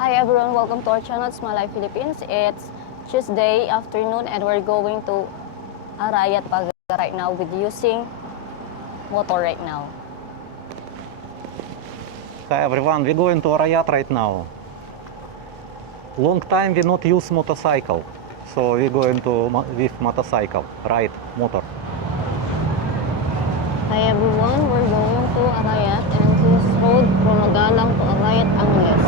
Hi everyone, welcome to our channel, It's My Life Philippines. It's Tuesday afternoon and we're going to Arayat Paga right now with using motor right now. Hi everyone, we're going to Arayat right now. Long time we not use motorcycle, so we're going to with motorcycle, ride motor. Hi everyone, we're going to Arayat and this road from Nagalang to Arayat, Angeles.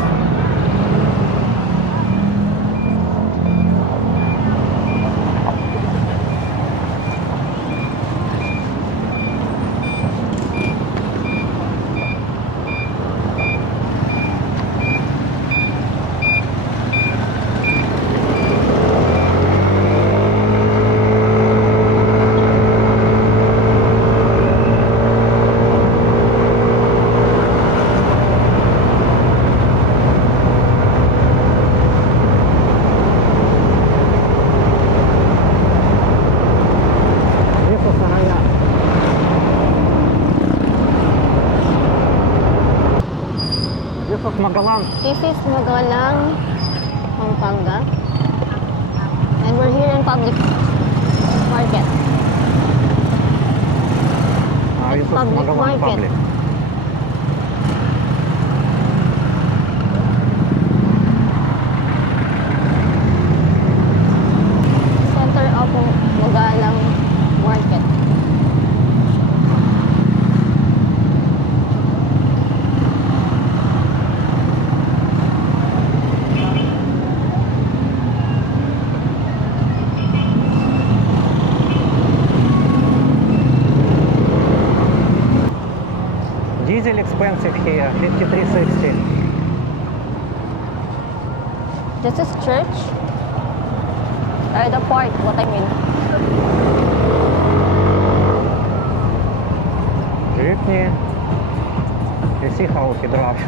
This is Magalang. This is Magalang, Pampanga. And we're here in public market. This is Public Magalang market. public. Center of Magalang Market. Diesel expensive here, 53.60. This is church. The park, what I mean. Jeepney. You see how he drives.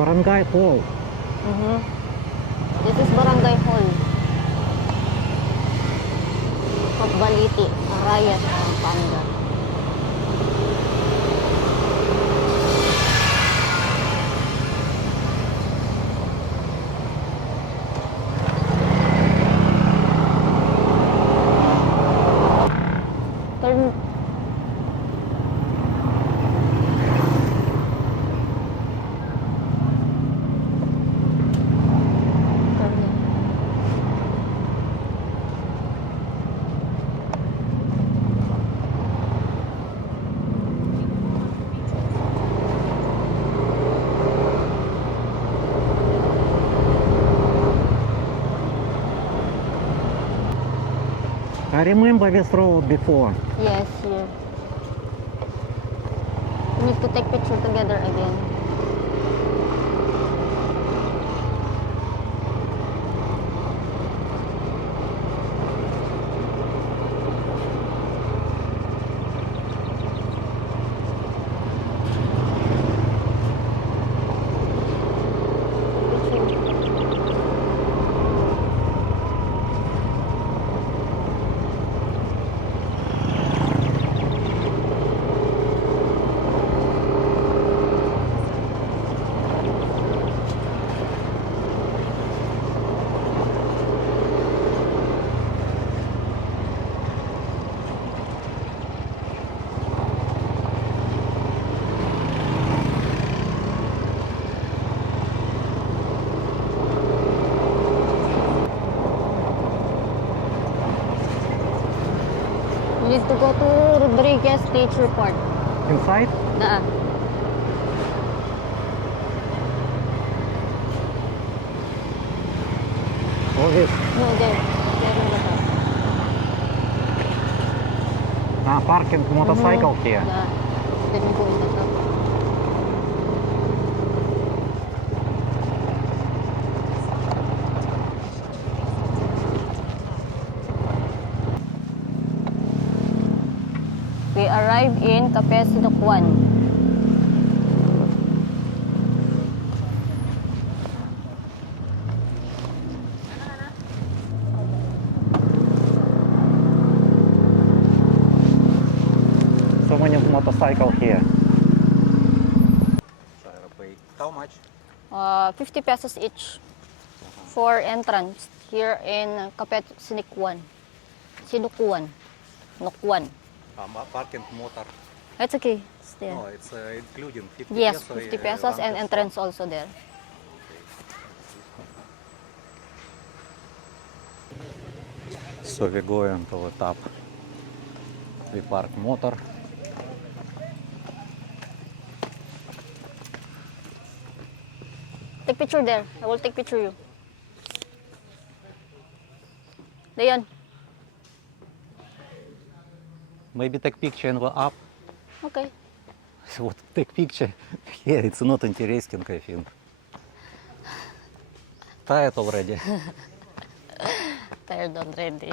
Barangay Hall. This is Barangay Hall. Pagbaliti, Arayat, Pampanga. Turn. I remember this road before. Yes, here. We need to take picture together again. We need to go to Rodriguez Nature Park. Inside? Na. Oh, this. No, there. There in the top. Parking motorcycle here. Yeah. Then we go in the top. We arrived in Cafe Sinukuan. So many motorcycle here. How much? 50 pesos each for entrance here in Cafe Sinukuan. Sinukuan. Nukwan. Parking motor. It's okay. It's there. No, it's including 50 Yes, peso, 50 pesos and one entrance also there. So we're going to the top. We park motor. Take picture there. I will take picture you. Dayan. Maybe take picture and go up. Okay. Вот take picture. Yeah, it's not interesting, I think. Tired already. Tired already.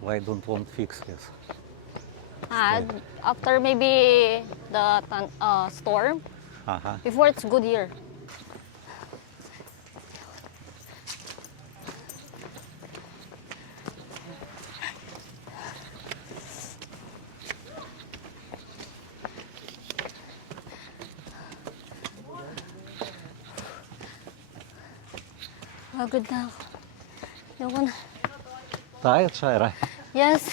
Why don't want fix this? After maybe the storm, Ага. before it's good here. Pagod na ako. Ayoko na. Tired, Shaira? Yes.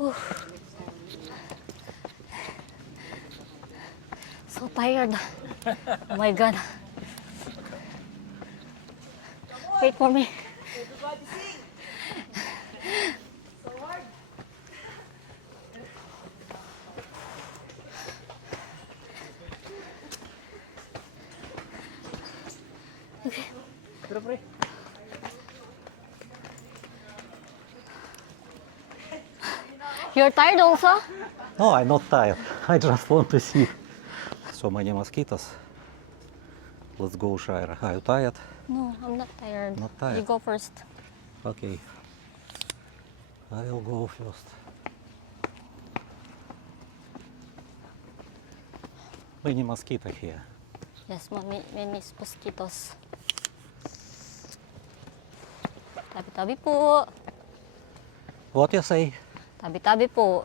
Whew. So tired. Oh my God. Wait for me. You're tired also? No, I'm not tired. I just want to see. So many mosquitoes. Let's go, Shaira. Are you tired? No, I'm not tired. Not tired. You go first. Okay. I'll go first. Many mosquitoes here. Yes, many mosquitoes. Tabi-tabi po. What you say? Tabi-tabi po.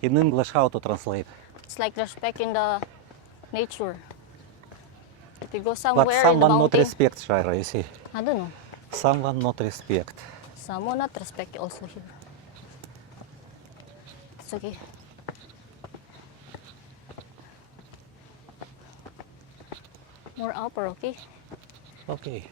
In English, how to translate? It's like respect in the nature. If you go But somewhere in the someone not mountain, respect, Shaira, you see. I don't know. Someone not respect. Someone not respect you also here. It's okay. More upper, okay? Okay.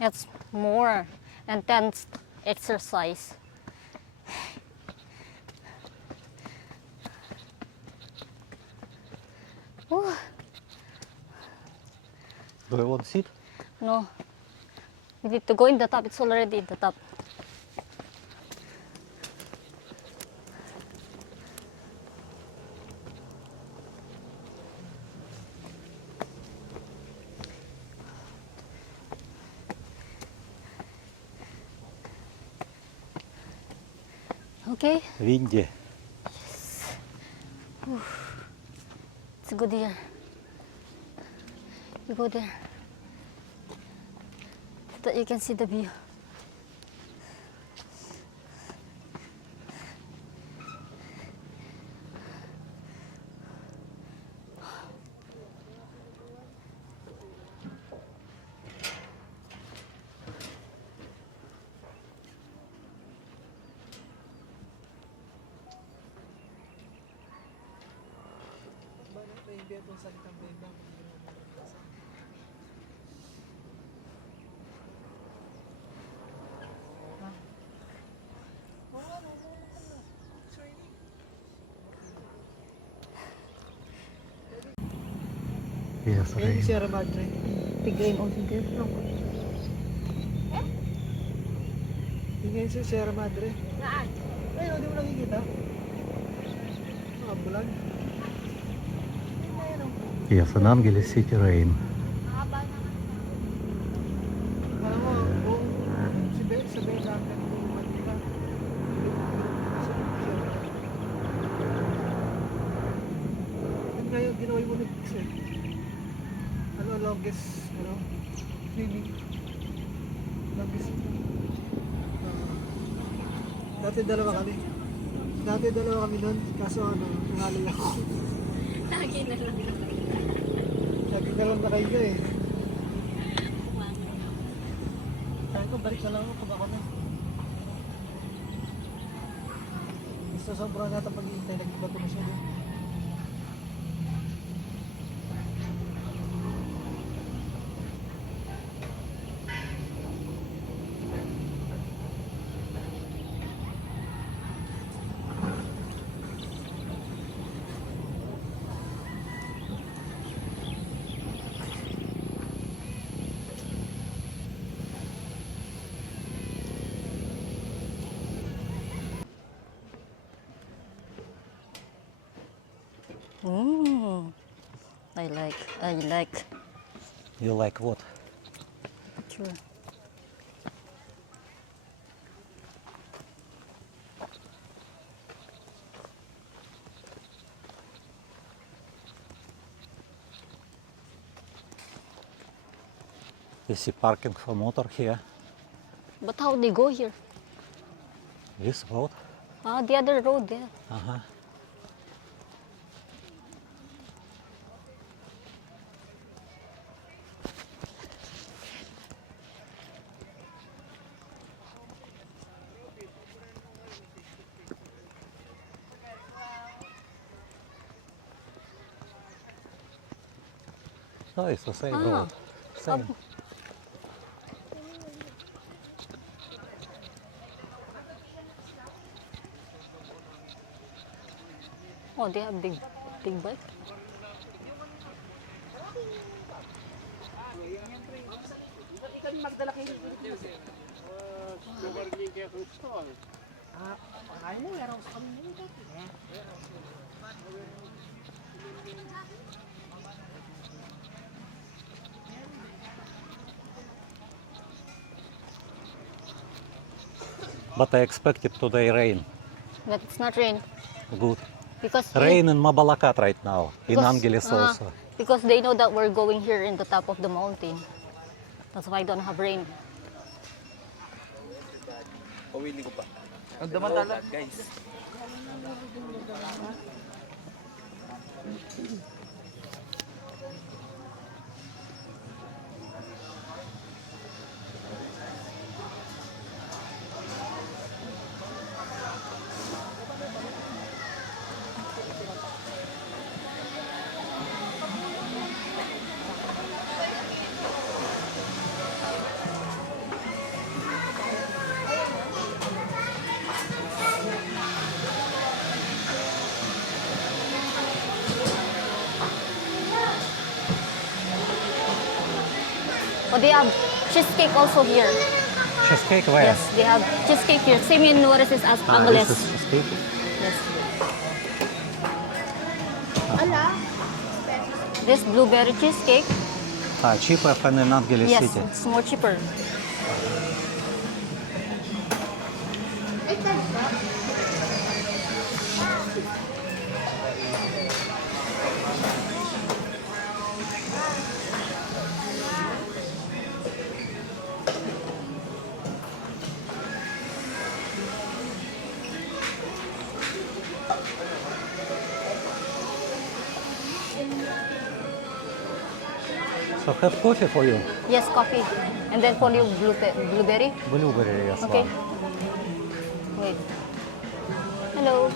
It's more intense exercise. Whew. Do you want to sit? No. We need to go in the top. It's already in the top. Okay? Windy. It's good here. You go there. So that you can see the view. naiintindihan itong salitang benda. Yes, Ngayon yung Sierra Madre. Tigay mo sige. Yung ngayon yung Sierra Madre. Saan? Ayun, di mo nakikita? Mga bulan. Yes, in Angeles City rain. Alam mo, kung sabihin natin kung Manila, yun nga yung ginawa yung Olympics eh. Ano, longest, swimming. Longest. Dati dalawa kami nun, kaso nangalay ako. Lagi na lang nakahiga eh. Kaya ko, balik na lang ako pag ako na. Basta sobrang nata pag-iintay, nag-iba ko na siya. I like. You like what? Sure. You see parking for motor here. But how they go here? This road. Ah, the other road there. Uh-huh. Oh, it's the same road. Same. Oh, they have big bike. But I expected today rain. But it's not rain Good. because Rain in Mabalacat right now. In because, Angeles also. Because they know that we're going here in the top of the mountain. That's why I don't have rain. Ang damatalag, guys. Oh, they have cheesecake also here. Cheesecake where? Yes, they have cheesecake here. Same in what is this as Ah, Angeles. this is cheesecake. Yes. This blueberry cheesecake. Ah, cheaper than in Angeles Yes, City. it's more cheaper. So have coffee for you. Yes, coffee. And then for you, blueberry. Blueberry, yes. Okay. One. Wait. Hello.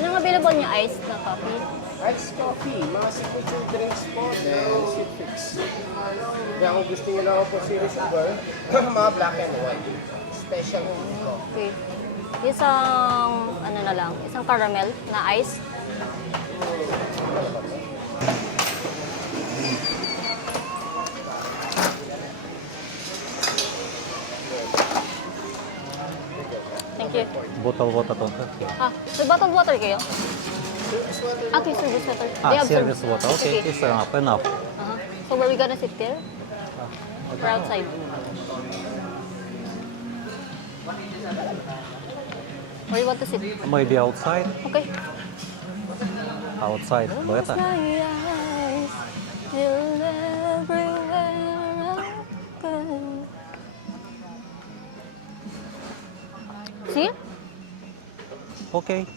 Anong available niya ice na coffee? Iced coffee, mga signature drinks po, then sweet fix. Kaya kung gusto nyo lang po si sugar, mga black and white. Special po. Okay. Isang, ano na lang, isang caramel na ice. Thank you. Bottle water don't have here. Ah, may bottled water kayo? Okay, service water. They have Service water. Okay, it's enough. Enough. Uh-huh. So were we gonna sit there? Or outside? Where you want to sit? Maybe outside. Okay. Outside. Better. My eyes, you're everywhere I go. See? Okay.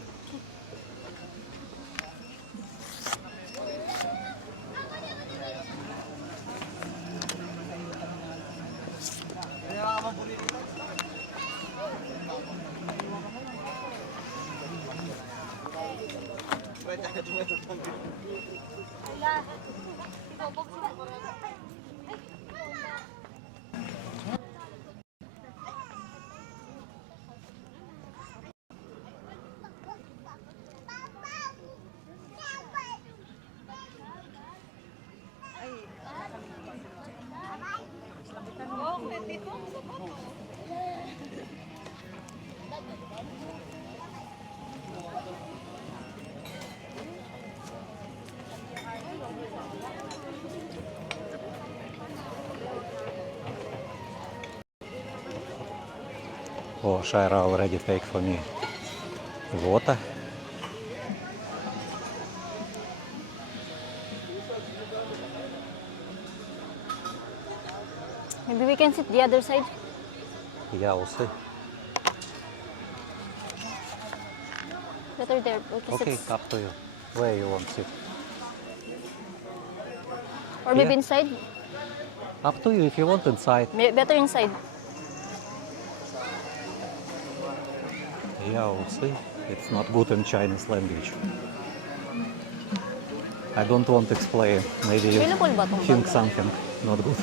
Oh, Shaira already take for me water. Maybe we can sit the other side. Yeah, we'll see. Better there. We can Okay, sit. up to you. Where you want to sit? Or maybe Yeah. inside. Up to you if you want inside. Better inside. Yeah, we'll see. It's not good in Chinese language. I don't want to explain. Maybe you Available ba itong think bag? something not good.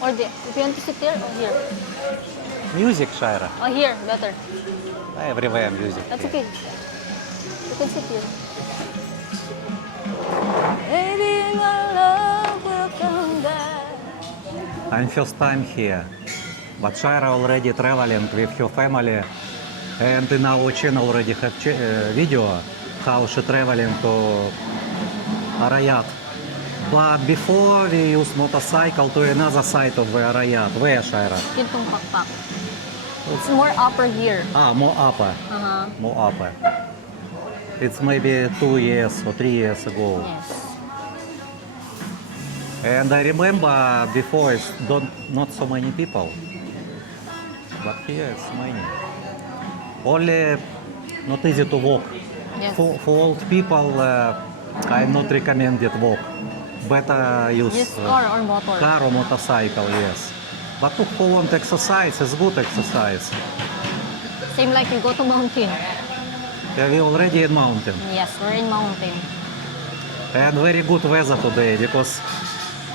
Or if you want to sit there, or here. Music, Shaira. Oh, here. Better. Everywhere music. That's here. okay. You can sit here. Baby, my love will come back. I'm first time here, but Shaira already traveling with her family, and in our channel already have video how she traveling to Arayat. But before we use motorcycle to another side of Arayat. Where, Shaira? Yun tong pakpak. It's more upper here. More upper. Uh-huh. More upper. It's maybe 2 years or 3 years ago. Yes. And I remember before it's not so many people. But here it's many. Only not easy to walk. Yes. For old people, I not recommended walk. Better use Use car or motor. car or motorcycle, yes. But who want exercise, it's good exercise. Same like you go to mountain. Yeah, we already in mountain. Yes, we're in mountain. And very good weather today because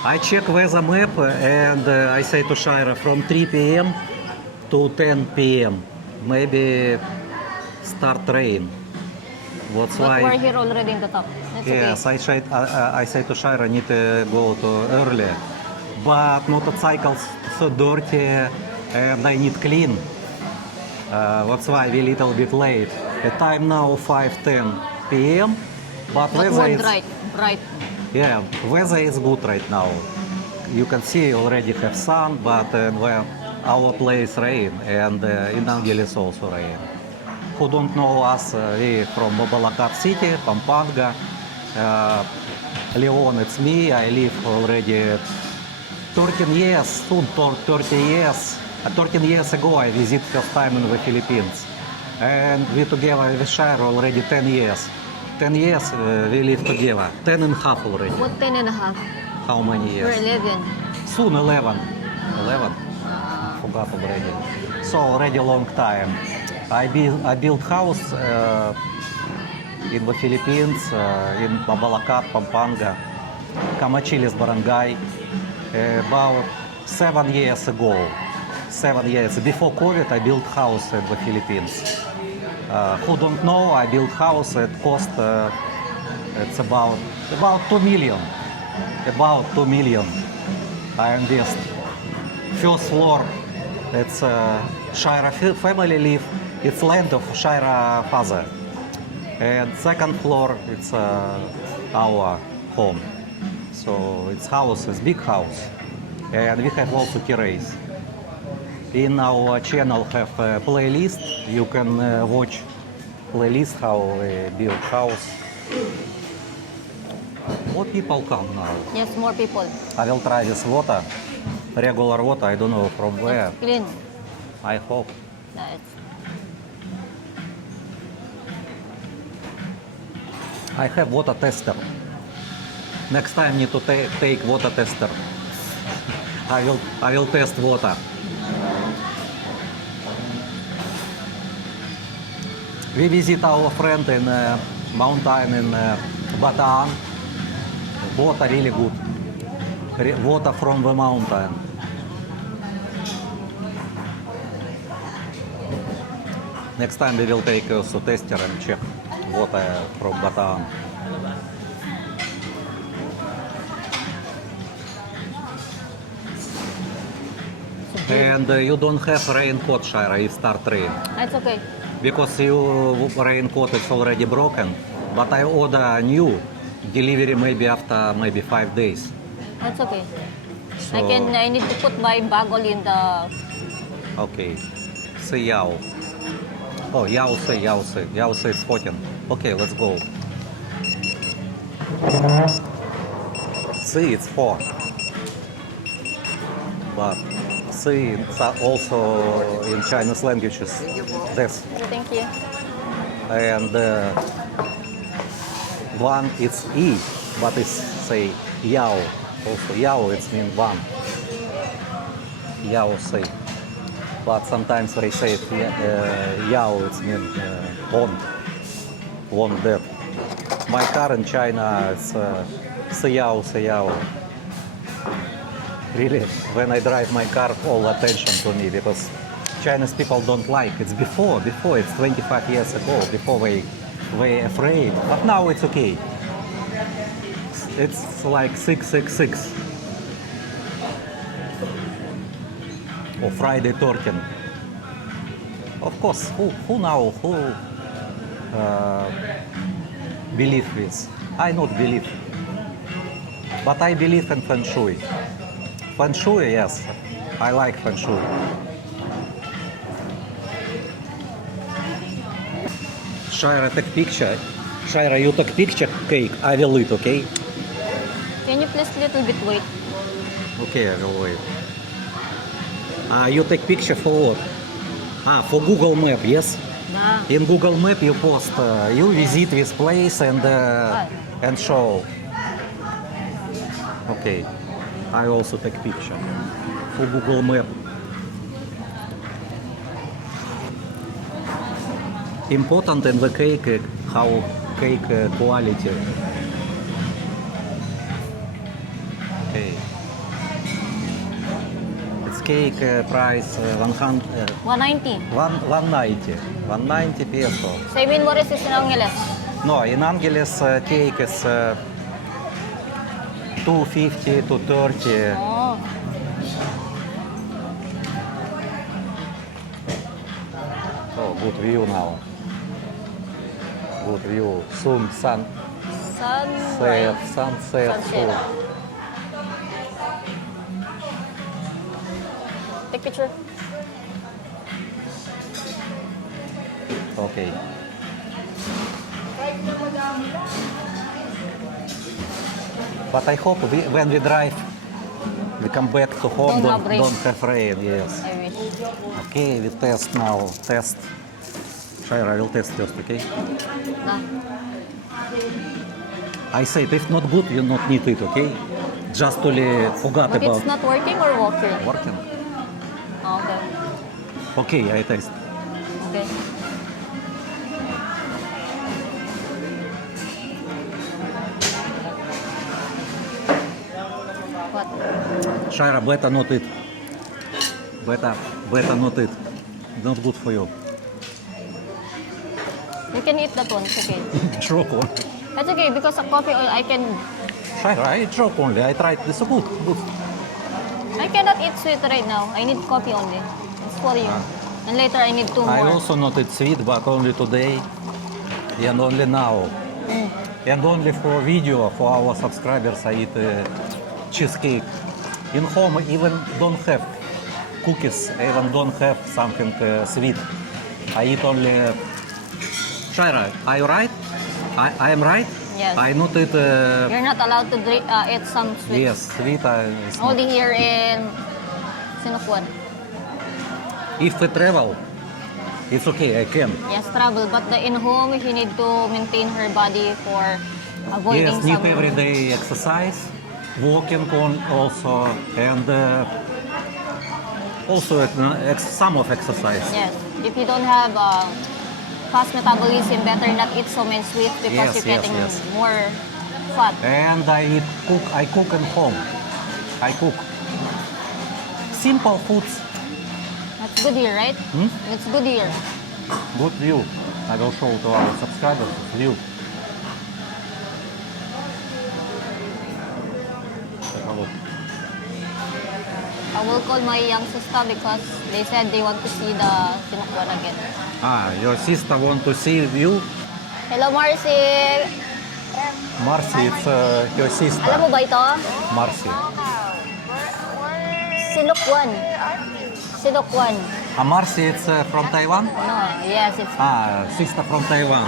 I check weather map and I say to Shaira from 3 p.m. to 10 p.m. maybe start rain. That's But why. we're here already in the top. That's Yes, okay. I say to Shaira need to go to early, but motorcycles so dirty and I need clean. That's why we little bit late. The time now 5:10 p.m. But But weather more is bright. yeah, weather is good right now. You can see already have sun, but where our place rain and in Angeles also rain. Who don't know us, we from Bobolakat city, Pampanga. Leon, it's me. I live already 13 years, soon 30 years. 13 years ago, I visit first time in the Philippines. And we together with Shaira already 10 years. 10 years we live together. 10 and a half already. What 10 and a half? How many We're years? 11. Soon 11. 11? Forgot already. So already long time. I built house in the Philippines, in Mabalacat, Pampanga, Camachiles, Barangay, about 7 years ago. 7 years before COVID, I built house in the Philippines. Who don't know, I built house. It cost it's about 2 million. About 2 million. I invest. First floor, it's Shira family live. It's land of Shira father. And second floor, it's our home. So it's house, it's big house. And we have also terrace. In our channel have a playlist. You can watch playlist how we build house. More people come now. Yes, more people. I will try this water, regular water. I don't know from where. It's clean. I hope. That's I have water tester. Next time need to take water tester. I will test water. We visit our friend in mountain in Bataan. Water really good. Water from the mountain. Next time we will take also tester and check water from Bataan. And you don't have raincoat, Shira, if start rain. That's okay. Because your raincoat is already broken. But I order new delivery maybe after maybe 5 days. That's okay. So, I need to put my bagel in the okay. Say Yao. Oh, Yao say. Yao say it's 14. Okay, let's go. See, it's 4. But see, it's also in Chinese languages. This. thank you. And one it's E, but it's say Yao. Also Yao it's mean one. Yao say. But sometimes they say it, Yao it's mean one that. My car in China it's Siyao Siyao. Really, when I drive my car, all attention to me because Chinese people don't like. It's before, it's 25 years ago, before they afraid. But now it's okay. It's like 666. Or Friday 13. Of course, who now, believe this? I not believe. But I believe in Feng Shui. Feng Shui, yes. I like Feng Shui. Shira, take picture. Shira, you take picture cake. I will eat, okay? Can you please little bit wait? Okay, I will wait. You take picture for what? For Google Map, yes? Da. In Google Map you post, you visit this place and show. Okay. I also take picture for Google Map. Important in the cake, how cake quality. Okay. It's cake price 100, 190. 190 peso. Same in what is this in Angeles? No, in Angeles cake is 250 to 30. Oh. Oh, good view now. Good view. Soon sunset. Sunset. Soon. Take picture. Okay. But I hope when we drive, we come back to home, Don't have rain. don't have rain, yes. I wish. Okay, we test now. Test. Shira, I will test first, okay? Da. I said, if not good, you not need it, okay? Just only forgot But about it's not working or working? working. Oh, okay. Okay, I test. Okay. Shaira, beta not it. Beta not it. Not good for you. You can eat that one, it's okay. Joke only. That's okay because of coffee oil I can... Shaira, I joke only. I tried this. Good, good. I cannot eat sweet right now. I need coffee only. It's for you. And later I need 2 I more. also not eat sweet, but only today and only now. And only for video for our subscribers I eat cheesecake. In home even don't have cookies, even don't have something sweet. I eat only... Shaira, are you right? I am right? Yes. I not eat... You're not allowed to drink, eat some sweets. yes, sweet. It's not. Only here in Sinukwan. If we travel, it's okay, I can. Yes, travel. But in home, you need to maintain her body for avoiding Yes, need some... everyday exercise, walking on also, and also some of exercise. Yes. If you don't have fast metabolism, better not eat so many sweets because Yes, you're yes, getting yes. more fat. And I cook at home. I cook. Simple foods, That's good here, right? It's good here. good view. I will show to our subscribers view. Take a look. I will call my young sister because they said they want to see the Sinukwan again. Your sister want to see view? Hello, Marcy! Marcy, it's your sister. Alam mo ba ito? Marcy. Sinukwan. Sinukwan. Marcy, it's from Taiwan? No, yes, it's... Sister from Taiwan.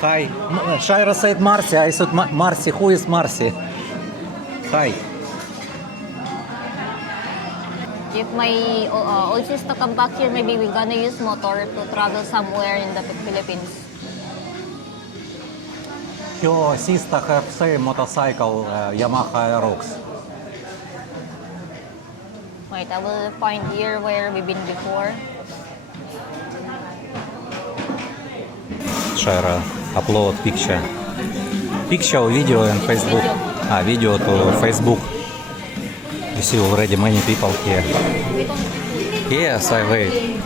Hi. Shaira said Marcy. I said Marcy. Who is Marcy? Hi. If my old sister come back here, maybe we're gonna use motor to travel somewhere in the Philippines. Your sister have same motorcycle, Yamaha Aerox. Wait, I will find here where we've been before. Shaira upload picture. Picture or video on Facebook. Video. Video to Facebook. You see already many people here. Yes, I wait.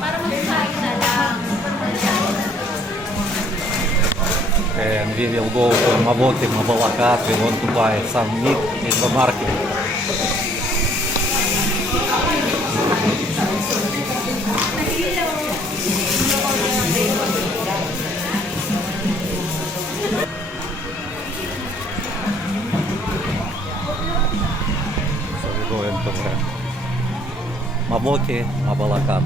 And we will go to Mavoki, Mabalakat. We want to buy some meat in the market. So we go into the Mavoki, Mabalakat.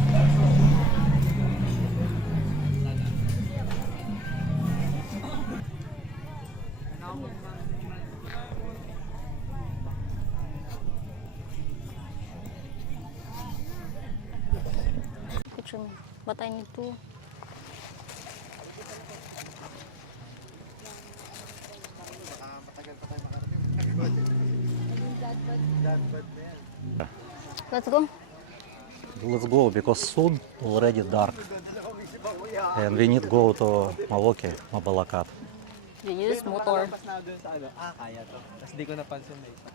Picture me. But I need to... Let's go. Let's go because soon already dark. And we need to go to Mavoki, Mabalakat. You use motor. Pas na doon sa ano, kaya to. Tapos di ko napansin na isa.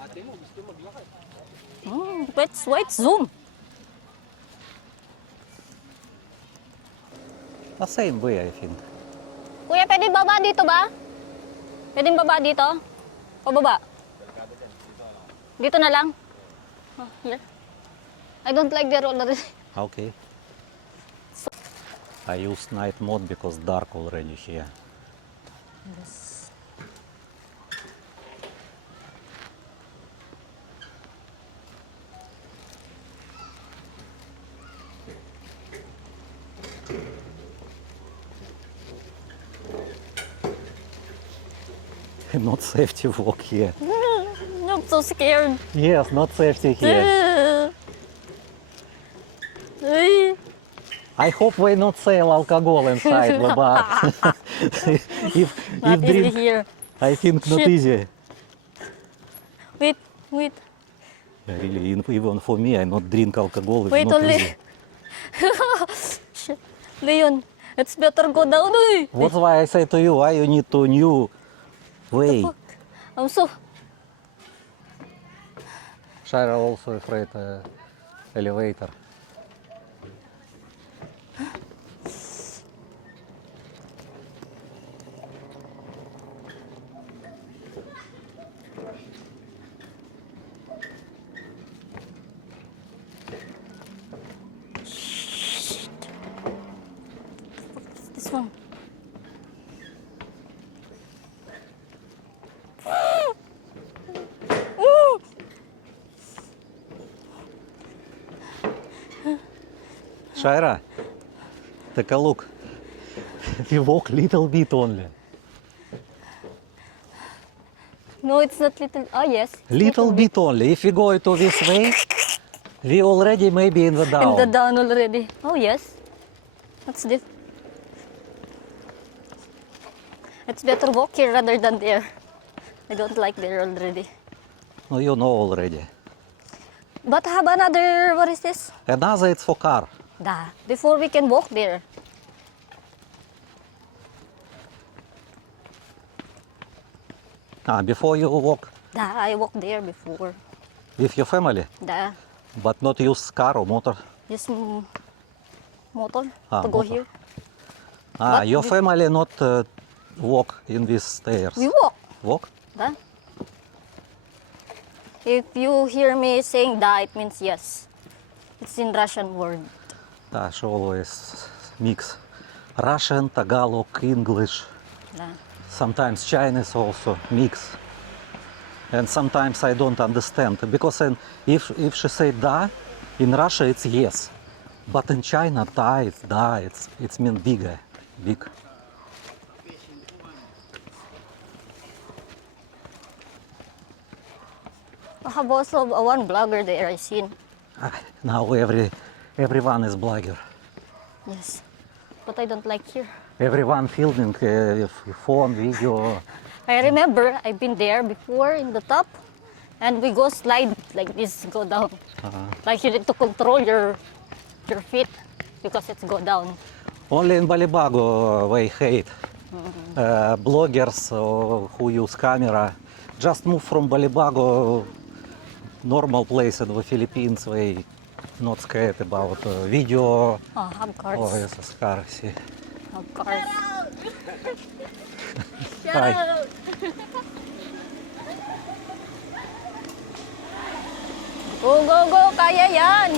Ate mo, gusto maglakad. Wait, zoom. The same way, I think. Kuya, pwede baba dito ba? Pwede baba dito? Pababa? Dito na lang? Oh, here. I don't like the roller. Okay. I use night mode because dark already here. Not safety walk here. I'm so scared. Yes, not safety here. I hope we not sell alcohol inside the bar. if Not easy drink, here. I think not Shit. easy. Wait. Really, even for me, I not drink alcohol. It's Wait not only. easy. Shit. Leon, it's better go down. Uy. That's why I say to you, why you need to new way. I'm so... Shaira also afraid elevator. This one. Shaira, take a look. We walk little bit only. No, it's not little. Oh, yes. it's Little bit only. If we go to this way, we already maybe in the down. In the down already. Oh, yes. That's diff. It's better walk here rather than there. I don't like there already. No, you know already. But have another, what is this? Another it's for car. Da. Before we can walk there. Before you walk Da, I walked there before. with your family, Da. but not use car or motor. Just motor Ah, to go motor. here. But Your we- family not walk in these stairs. We walk. Walk? Da. If you hear me saying da, it means yes. It's in Russian word. She always mix Russian, Tagalog, English, Da. sometimes Chinese also mix. And sometimes I don't understand because if she say da, in Russia it's yes, but in China da it's mean bigger, big. I have also one blogger there I seen. Now everyone is blogger. Yes. But I don't like here. Everyone filming phone, video. I remember I've been there before in the top and we go slide like this, go down. Like you need to control your feet because it's go down. Only in Balibago they hate bloggers who use camera. Just move from Balibago, normal place in the Philippines. They not scared about video. Oh, have cars. Oh, yes, it's car. See. Have cars. Hi. Go, go, go! Kaya yan!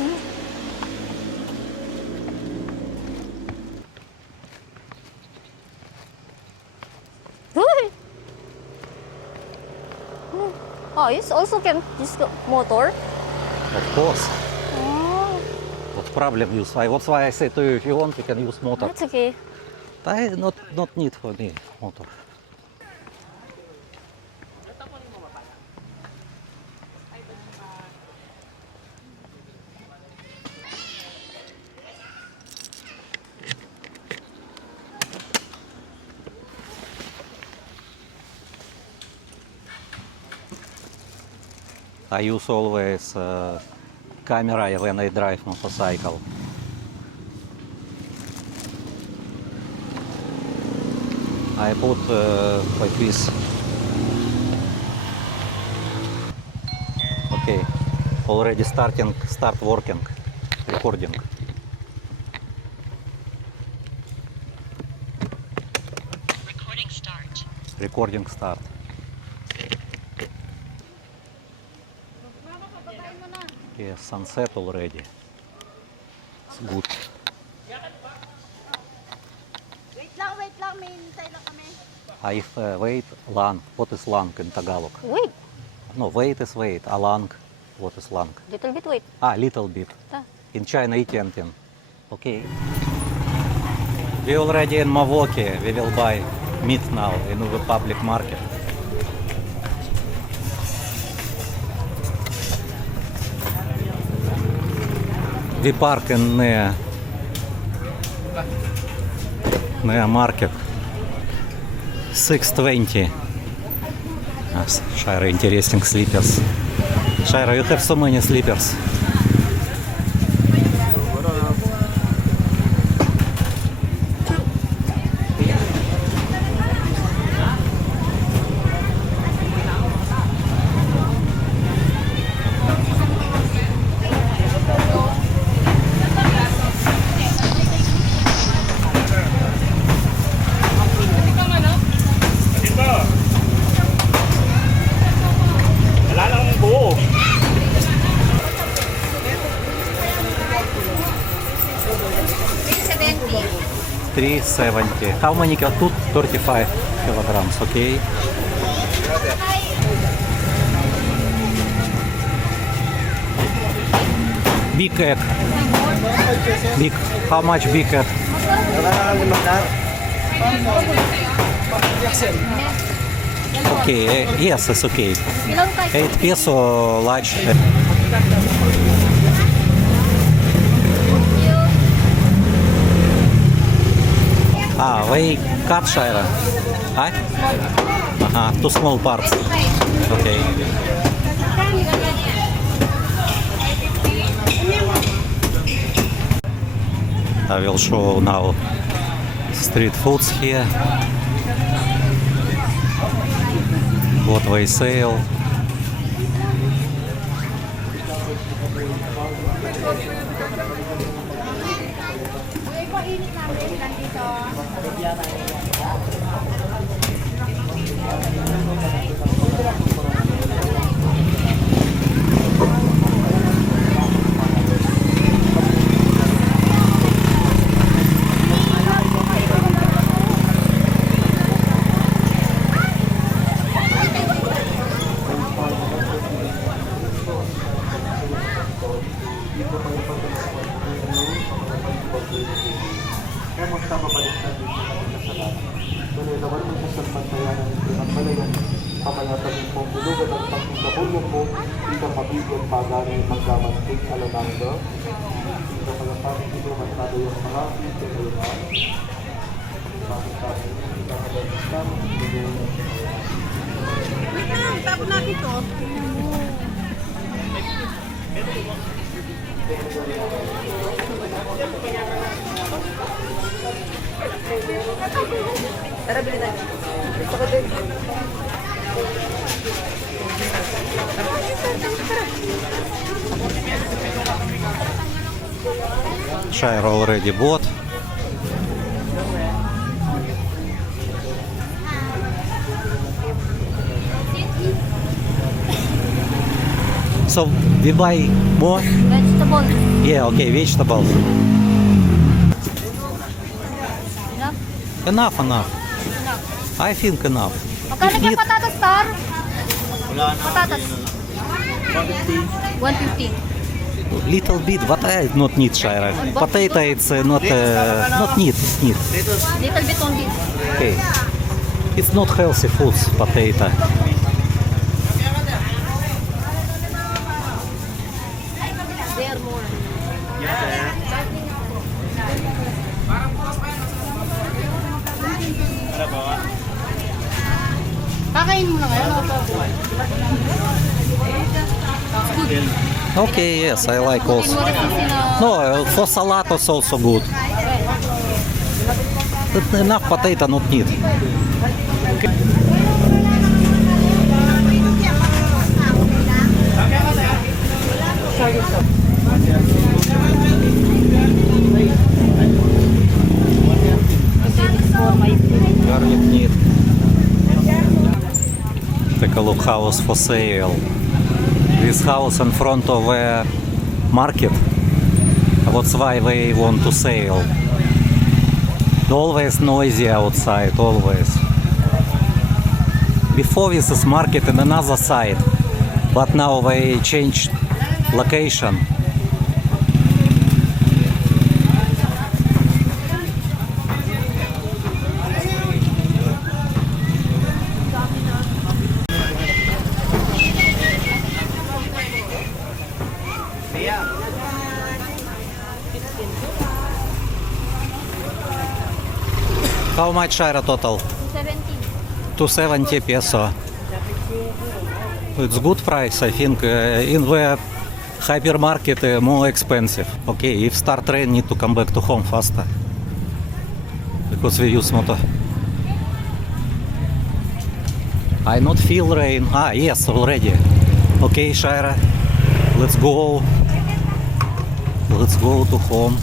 Uy! Oh, it's also can use the motor. Of course. Oh, What problem use? That's why I say to you, if you want, you can use motor. that's okay. Not need for me motor. I use always camera when I drive motorcycle. I put like this. Okay, already start working, recording. Recording start. Yes, sunset already. It's good. Wait lang, may hintay lang kami. Wait, lang. What is lang in Tagalog? Wait, No, wait is wait. Lang. What is lang? little bit wait. Little bit. Ah. In China, Itiantin. Okay. We already in Milwaukee. We will buy meat now in the public market. We park in near market. 6:20. Shaira, interesting slippers. Shaira, you have so many slippers. 370. How many? 35 kilograms, okay. Big egg. Big. How much big egg? Okay, yes, it's okay. 8 peso large. We cut Shira. Two small parts. Okay. I will show now street foods here. What they sell. Tapos natin to. Tara, bilhin natin. Gusto ko din. Shire already bought. So we buy more? Vegetable. Yeah, okay, vegetables. Enough? Enough. I think enough. Magkano If yung need- patatas, Tar? Patatas. 150. Little bit, but I not need Shire. Potato it's not need. Little bit only. Okay. It's not healthy foods, potato. They are more. Kakain mo na ngayon. Okay, yes, I like also. No, for salad it's also good. But enough potato not need. Garlic need. Take a look house for sale. This house in front of a market. That's why they want to sell. Always noisy outside, always. Before this is market in another side, but now they changed location. How much Shira total? 70. 270 peso. It's good price, I think. In the hypermarket more expensive. Okay, if start rain, need to come back to home faster. Because we use motor. I not feel rain. Yes, already. Okay, Shira, let's go. Let's go to home.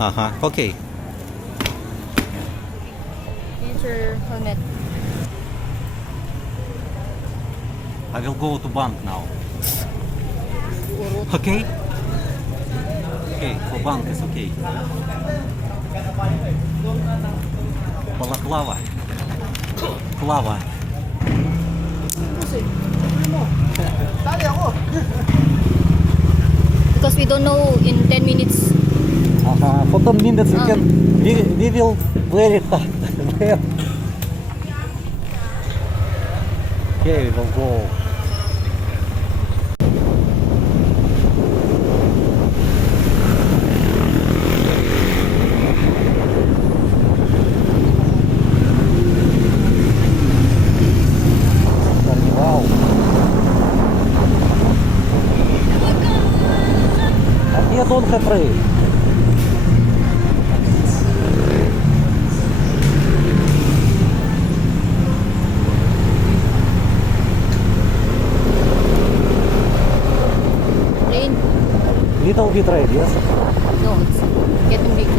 Ага, окей. Here's your helmet. I will go to bank now. Okay? Okay, for bank is okay. Балаклава. Клава. Because we don't know in 10 minutes. Ага, for 10 minutes we can, we will very hard. Okay, we will go. Карнивал. А где Дон Хефрей? Rain? Little bit red, yes? No, it's getting bigger.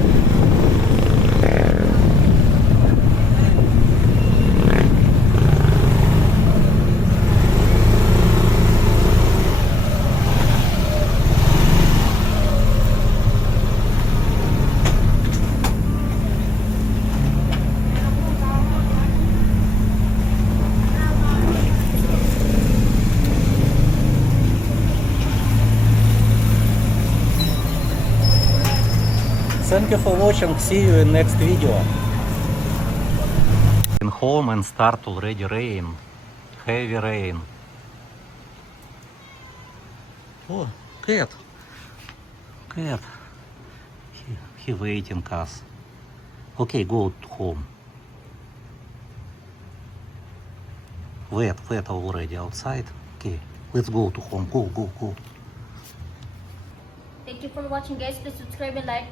Thank you for watching. See you in next video. In home and start already rain. Heavy rain. Oh, cat. Cat. He waiting us. Okay, go to home. Wet already outside. Okay, let's go to home. Go. Thank you for watching, guys. Please subscribe and like.